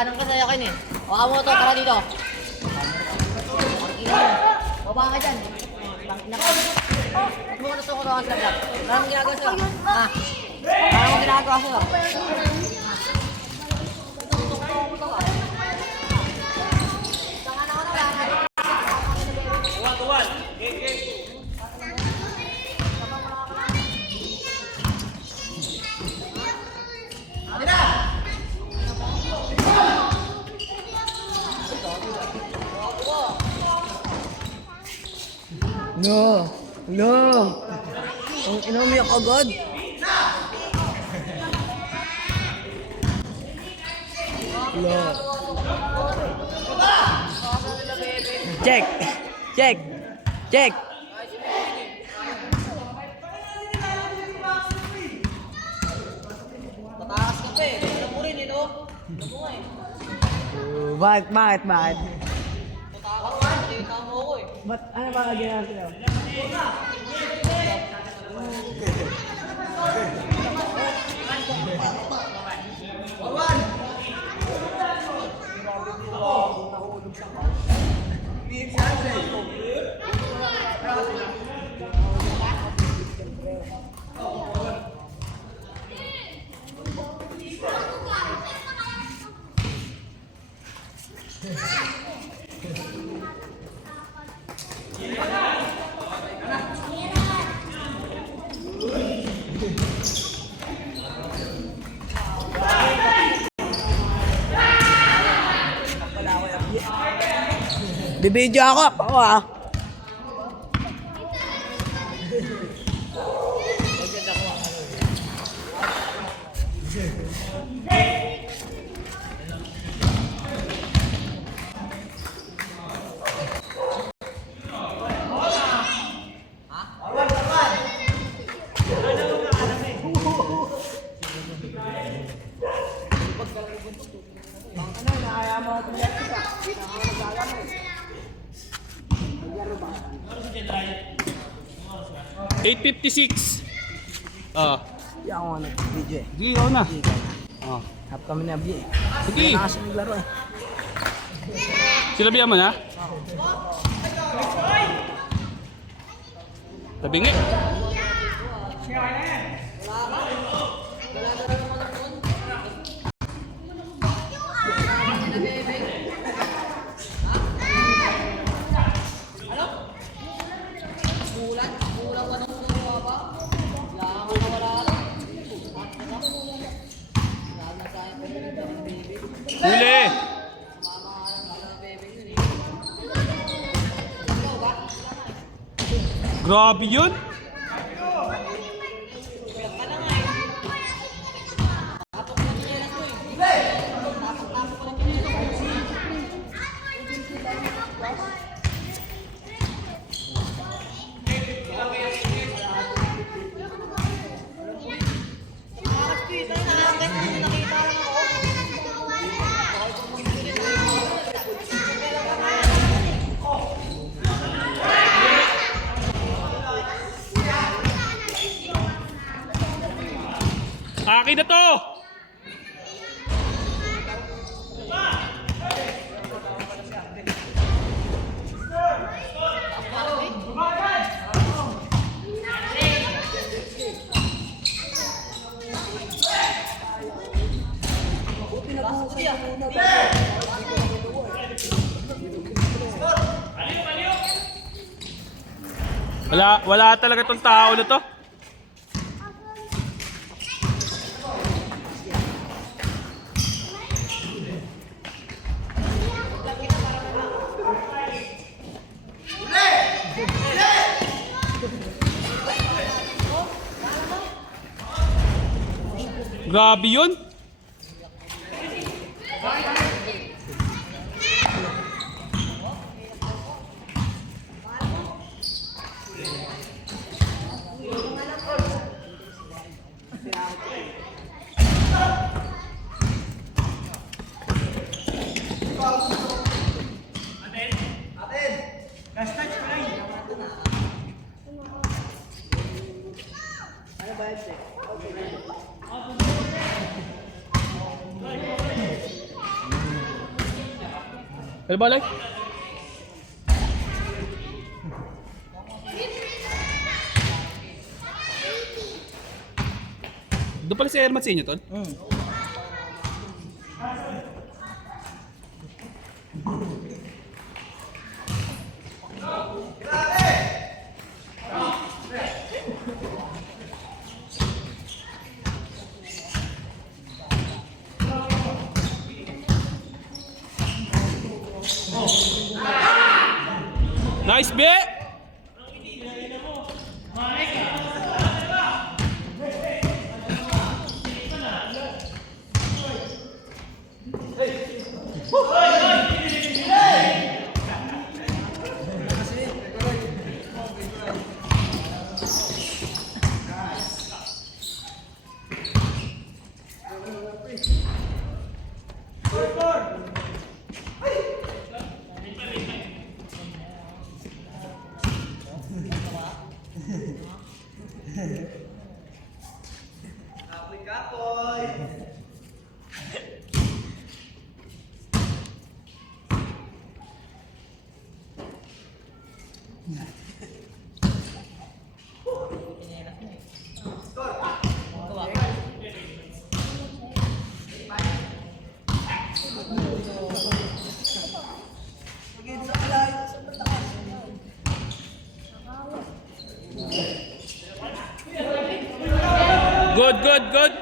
Nagdaanan ka sa akin eh. Baka mo to, tara dito. Baba ka dyan. Tangina ka. Ba't mo gusto ko tawagan sila? Maraming ginagawa sila. Ha? Maraming ginagawa sila. No. No. Ang inumiyak agad. No. Check. Check. Check. Tatakas ka pa eh. Alam mo rin eh, no? Alam mo nga eh. Bakit? Tatakas ka, tinita mo ako eh. Ba't ano ba ginagawa sila? Bibidyo ako. Ako ah. $8.56. Hindi ako nga nag-video eh. Sige, ako na. Hap kami na biye. Sige. Hindi na kasi naglaro eh. Sinabihan mo na? Tabingi. Huli! Grabe yun! Akin na to! Wala talaga tong tao na to. Grabe yun. Ano ba, like? Doon pala si Ermat sa inyo, Tol? Nice bit! Good, good, good.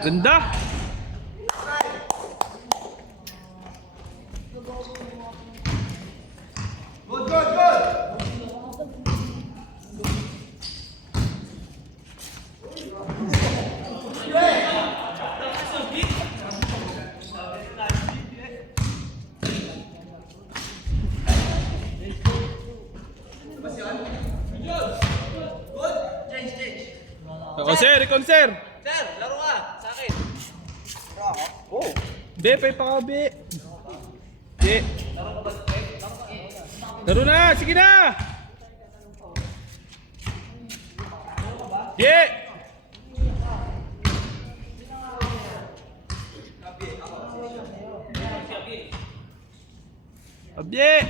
Ganda! Good, good, good! Sir, ikon sir! Sir, laro ka! Sa akin! Laro ako? Oo! Be, pay pa ka, be. Be. Laro na! Sige na! Be! Abye!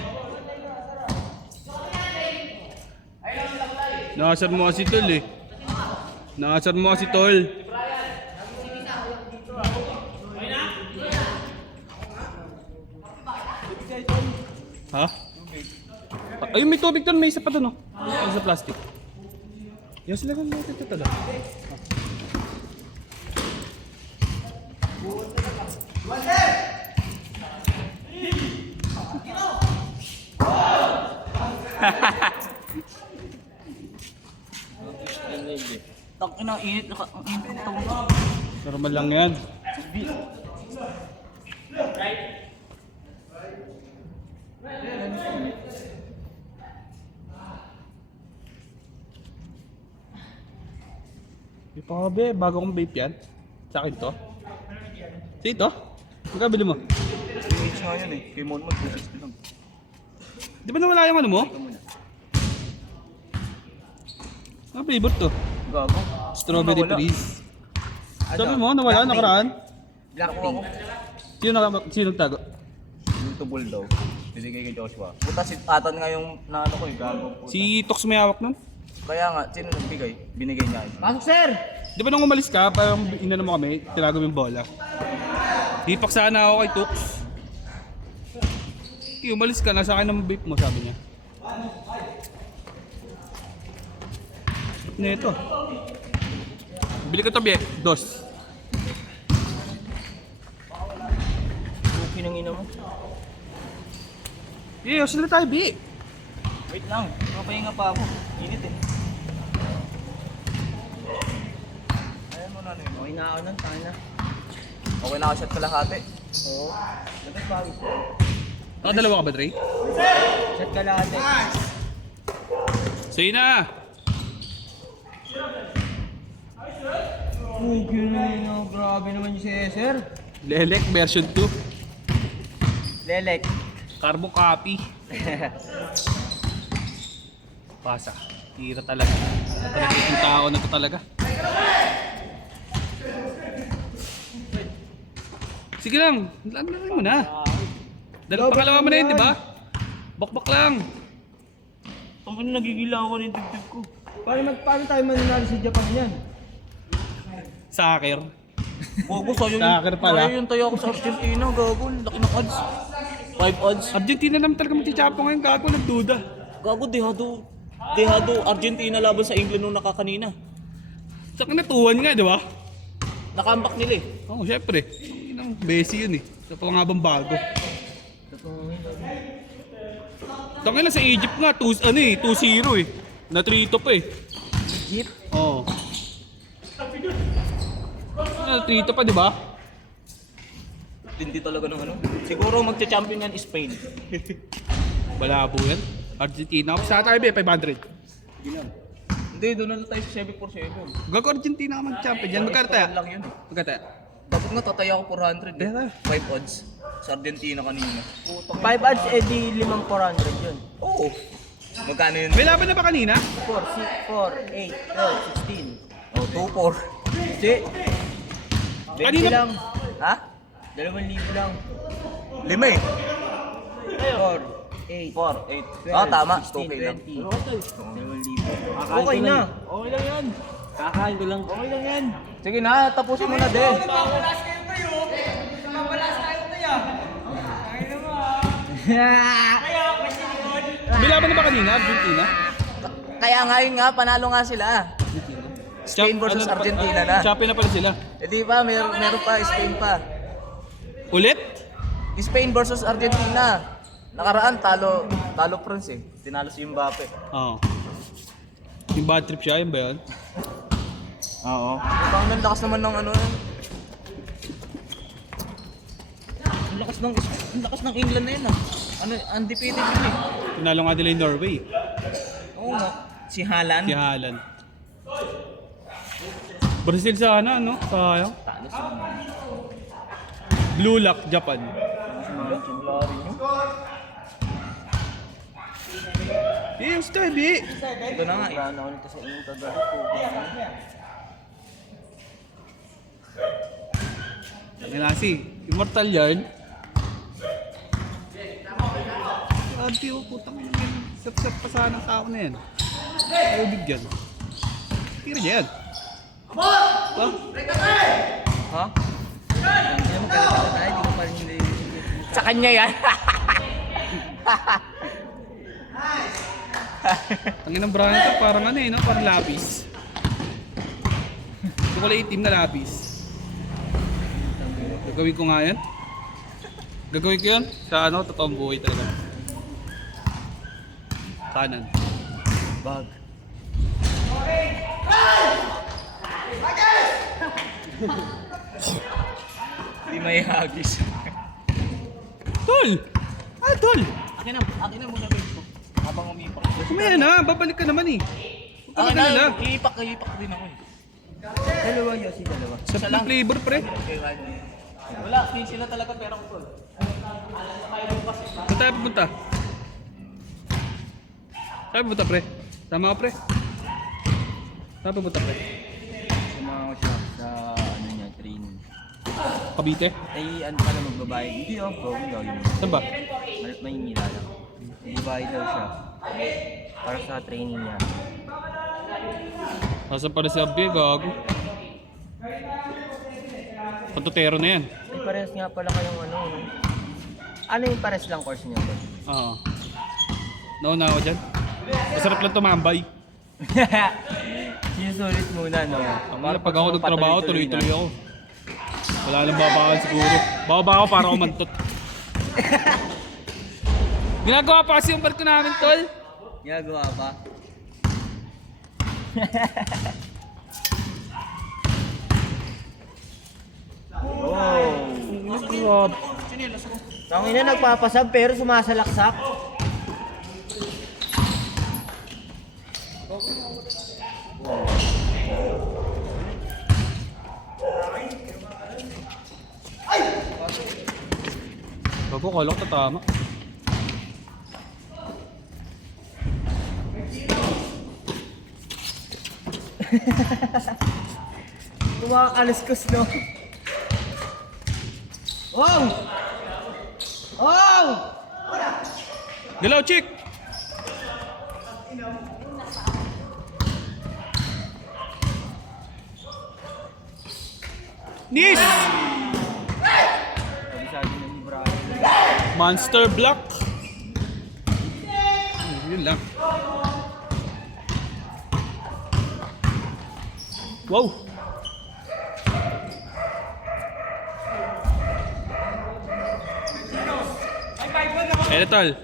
Nakasar mo kasi tol eh. Nakasar mo kasi tol. Ha? Ayun, may tubig doon, may isa pa doon, oh. Ano sa plastic? Yan sila kung natin ito talaga. Tang ina, init na ang init ng tawag ko. Normal lang yan. Di pa ka, be. Bago kong vape yan. Sa akin to. Sa ito? Magkano bili mo? Init nga yan eh. Kay Monmon, 260 lang. Di ba nawala yung ano mo? Ano flavor to? Gago. Strawberry Nawala. freeze. Sabi mo, nawala, nakaraan. Blackpink. Sino nagtago? Youtube daw. Binigay kay Joshua. Puta si Atan nga yung naano ko eh. Gago. Puta. Si Tox may hawak nun? Kaya nga, sino nagbigay? Binigay niya. Pasok, sir! Di ba nung umalis ka, parang inano mo kami, tinago mo yung bola. Hipak sana ako kay Tox. Umalis ka, nasa akin ng vape mo, sabi niya. Neto. Bili ka to, Bie. Dos. Okay nang ina mo. Yeah, sila tayo, B. Wait lang, mapahinga pa ako. Init eh. Ayan mo na ano yun. Okay na ako nun, tayo na. Okay na ako shot kalahati. Oo. Dapat pawis ko. Nakadalawa ka ba, Dre? Shot ka lahat eh. Sige na! Oh, yun. Grabe naman yung si Sir. Lelek version 2. Lelek. Carbon copy. Pasa. Tira talaga. Talaga yung tao na to talaga. Sige lang. Lalarin mo na. Dahil pakalawa mo na yun, di ba? Bakbak lang. Ang nagigila ako ng dibdib ko. Paano tayo mananalo sa Japan yan? Soccer. Gago, sa'yo yun. Soccer pala. Sa'yo yun tayo ako sa Argentina, gago. Laki ng odds. 5 odds. Argentina naman talaga magchichapo ngayon. Gago, nagduda. Gago, dehado Argentina laban sa England nung nakakanina. Sa kanatuan nga, di ba? Nakambak nila eh. Oo, syempre. Ang Messi yun eh. Sa pangabang bago. Tangin na sa Egypt nga, 2-0 eh. Na-3-2 pa eh. Egypt? Oo. Na-3-2 pa, di ba? Hindi talaga ng ano. Siguro magcha-champion yan Spain. Malabo yan. Argentina. Sa tayo ba, 500. Hindi, doon na lang tayo sa 7x7. Gago Argentina ka mag-champion. Yan, magkano tayo? lang yun eh. Magkano tayo? Dapat nga tataya ako 400 eh. Teka. 5 odds. Sa Argentina kanina. 5 odds, edi 5,400 yun. Oo. Magkano yun? May laban na ba kanina? 4, 8, 12, 16. Oh, 2-4. Hindi. Kanina? lang. Ha? 2,000 lang. 5 eh. 4, 8, 4, 8. Ah, tama. 2K lang. 20. 2,000. Okay na. Okay lang yan. Kakain ko lang. Okay lang yan. Sige na, tapusin mo na din. May laban na ba kanina? Argentina? Kaya ngayon nga, panalo nga sila. Spain versus Argentina na. Champion na pala sila. Eh di ba, meron pa, Spain pa. Ulit? Spain versus Argentina. Nakaraan, talo France eh. Tinalo si Mbappe. Oo. Yung bad trip siya, yun ba yun? Oo. Ang lakas naman ng ano. Ang lakas ng England na yun ah. Ano, undefeated yun eh. Tinalo nga nila yung Norway. Oo nga. Si Haaland. Si Haaland. Brazil sa ano? Sayang. Talo sila man. Blue Lock, Japan. Eh, yung steady. Ito na nga eh. Ano nito sa inyong kagalit ko. Yan na si. Immortal yarn. Sabi ko, putang ina yan. Sap-sap pa sana ng tao na yan. Ubig yan. Tira niya yan. Ha? Ha? Hindi mo kailangan tayo, hindi ko pa rin hindi. Sa kanya yan. Ang inang brand ito, parang ano eh, no? Parang lapis. Ito kulay itim na lapis. Gagawin ko nga yan. Gagawin ko yan sa ano, totoong buhay talaga. Kanan. Bag. Hindi may hagis. Tol! Ah, tol! Akin na muna babe ko. Habang umipak. Kumaya na, babalik ka naman eh. Huwag ka na. Iipak din ako eh. Dalawa yun, si dalawa. Sarap ng flavor, pre. Wala, hindi sila talaga pera ko tol. Saan tayo pupunta? Saan pupunta, pre? Sama ka, pre. Saan pupunta, pre? Sumama ko siya sa ano niya, training. Cavite? Ay, ano pala magbabayad? Hindi oh, gawin. Saan ba? May nila lang. Magbabayad daw siya. Para sa training niya. Nasaan pala si Abby, gago. Pantutero na yan. Ay, parehas nga pala kayong ano. Ano yung pares lang course niya? Oo. Nauna ako dyan. Masarap lang tumambay. Sinusulit muna, no? Pag ako nagtrabaho, tuloy-tuloy ako. Wala nang babawal siguro. Baba ako para ako mantot. Ginagawa pa kasi yung barko namin, tol. Ginagawa pa. Grabe. Tangin na nagpapasab pero sumasalaksak. Bago, kalok na tama. Kumakaliskus, no? Wow! Wow! Galaw, chick! Nice! Kabisado na ni Bravo. Monster block. Yun lang. Wow! Tol.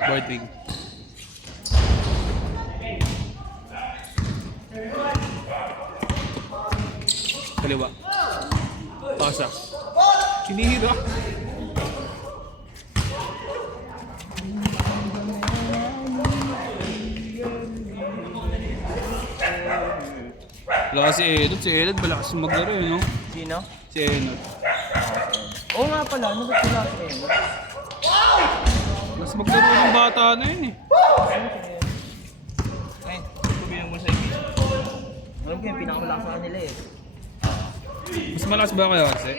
Boarding. Kaliwa. Pasa. Kinihira. Wala si Enod. Si Enod malakas maglaro eh, no? Sino? Si Enod. Oo nga pala, ano ba pala si Enod? Mas maglaro ng bata na yun eh. Ay, tumilang mo sa ibig. Alam ko yung pinakamalakas sa kanila eh. Mas malakas ba kaya kasi?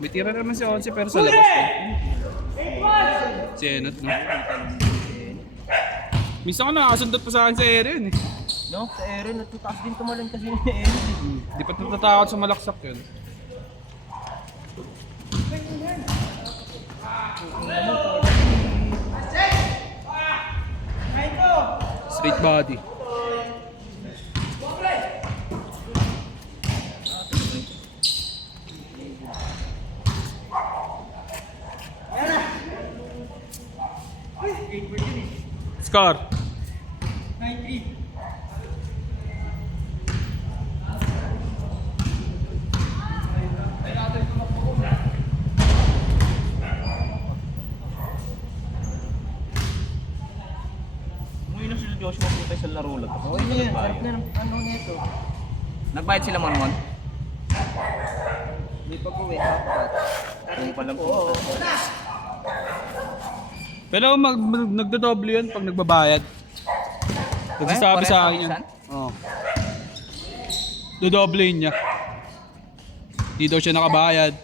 May tira naman si Once pero sa labas eh. Si Enot, no? Minsan ko nakasundot pa sa akin sa Eren eh. No? Sa Eren, natutaas din tumalon kasi ni Enod. Di pa natatakot sa malaksak yun. Straight body. Scar. 9-3. Umuwi na sila Joshua puta sa laro lang. Okay na yan, sarap na ng ano nito. Nagbayad sila Monmon? Hindi pa uwi, dapat. Kung palang po. Pero nagdodoble yun pag nagbabayad. Nagsasabi sa akin yun. Oo. Dodoble yun niya. Di daw siya nakabayad.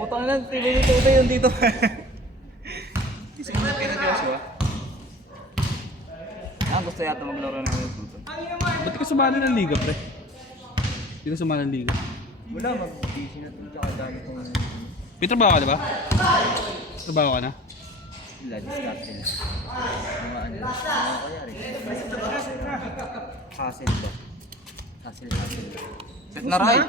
Putang na, tinito yun dito. Isip mo kay Joshua. Ah, gusto yata maglaro ng Pluto. Ba't ka sumali ng liga, pre? Hindi ka sumali ng liga. Wala, mag-busy na ito tsaka dami kong May trabaho ka, di ba? Trabaho ka na? sila, discard sila. Mga ano, kaya rin. Hassle ba? Hassle. Set na right.